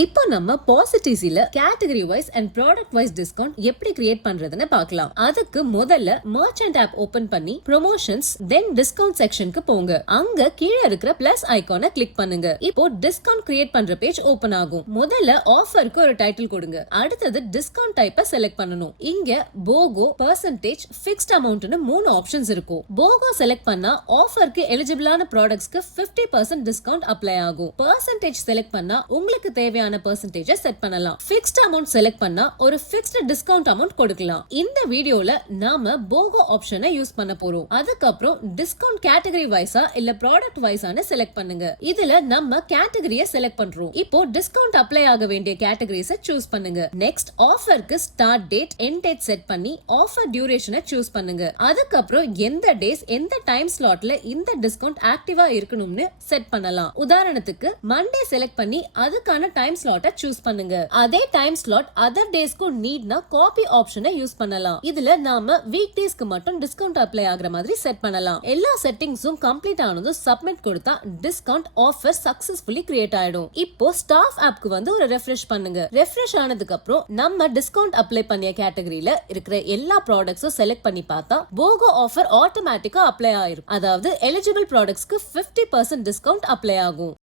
இப்போ நம்ம Positeasy-ல category wise and product wise discount எப்படி கிரியேட் பண்றதுன்னு பார்க்கலாம். அதுக்கு முதல்ல merchant app ஓபன் பண்ணி promotions then discount செக்ஷனுக்கு போங்க. அங்க கீழ இருக்கிற plus ஐகானை கிளிக் பண்ணுங்க. இப்போ discount கிரியேட் பண்ற பேஜ் ஓபன் ஆகும். முதல்ல ஆஃபருக்கு ஒரு டைட்டில் கொடுங்க. அடுத்தது discount டைப்பை செலக்ட் பண்ணனும். இங்க BOGO, percentage, fixed amountனு மூணு ஆப்ஷன்ஸ் இருக்கும். BOGO செலக்ட் பண்ணா ஆஃபருக்கு எலிஜிபிளான ப்ராடக்ட்ஸ்க்கு 50% டிஸ்கவுண்ட் அப்ளை ஆகும். percentage செலக்ட் பண்ணா உங்களுக்கு தேவையான percentage செட் பண்ணலாம். fixed amount செலக்ட் பண்ணா ஒரு fixed discount amount கொடுக்கலாம். இந்த வீடியோல நாம BOGO ஆப்ஷனை யூஸ் பண்ண போறோம். அதுக்கப்புறம் discount category வைஸா இல்ல product வைஸான்னு செலக்ட் பண்ணுங்க. இதுல நம்ம கேட்டகரியை செலக்ட் பண்றோம். இப்போ discount அப்ளை ஆக வேண்டிய கேட்டகரிஸை சூஸ் பண்ணுங்க. நெக்ஸ்ட் ஆஃபருக்கு start date, end date set பண்ணி ஆஃபர் டியூரேஷனை சூஸ் பண்ணுங்க. அதுக்கப்புறம் எந்த டேஸ் எந்த டைம் ஸ்லாட்ல இந்த டிஸ்கவுண்ட் ஆக்டிவா இருக்கணும்னு செட் பண்ணலாம். உதாரணத்துக்கு மண்டே செலக்ட் பண்ணி அதுக்கான டைம் ஸ்லாட்டை சூஸ் பண்ணுங்க. அதே டைம் ஸ்லாட் அதர் டேஸ்க்கு நீட்னா காப்பி ஆப்ஷனை யூஸ் பண்ணலாம். இதுல நாம வீக்டேஸ்க்கு மட்டும் டிஸ்கவுண்ட் அப்ளை ஆகுற மாதிரி செட் பண்ணலாம். எல்லா செட்டிங்ஸும் கம்ப்ளீட் ஆனதும் சப்மிட் கொடுத்தா டிஸ்கவுண்ட் ஆஃபர் சக்சஸ்ஃபுல்லி கிரியேட் ஆயிடும். இப்போ ஸ்டாஃப் ஆப்க்கு வந்து ஒரு ரெஃப்ரெஷ் பண்ணுங்க. ரெஃப்ரெஷ் ஆனதுக்கு அப்புறம் நம்ம டிஸ்கவுண்ட் அப்ளை பண்ணிய கேட்டகரியில இருக்கிற எல்லா ப்ராடக்ட்ஸும் செலக்ட் பண்ணி பார்த்தா BOGO ஆஃபர் ஆட்டோமேட்டிக்கா அப்ளை ஆயிரும். அதாவது எலிஜிபிள் ப்ராடக்ட்ஸ்க்கு 50% டிஸ்கவுண்ட் அப்ளை ஆகும்.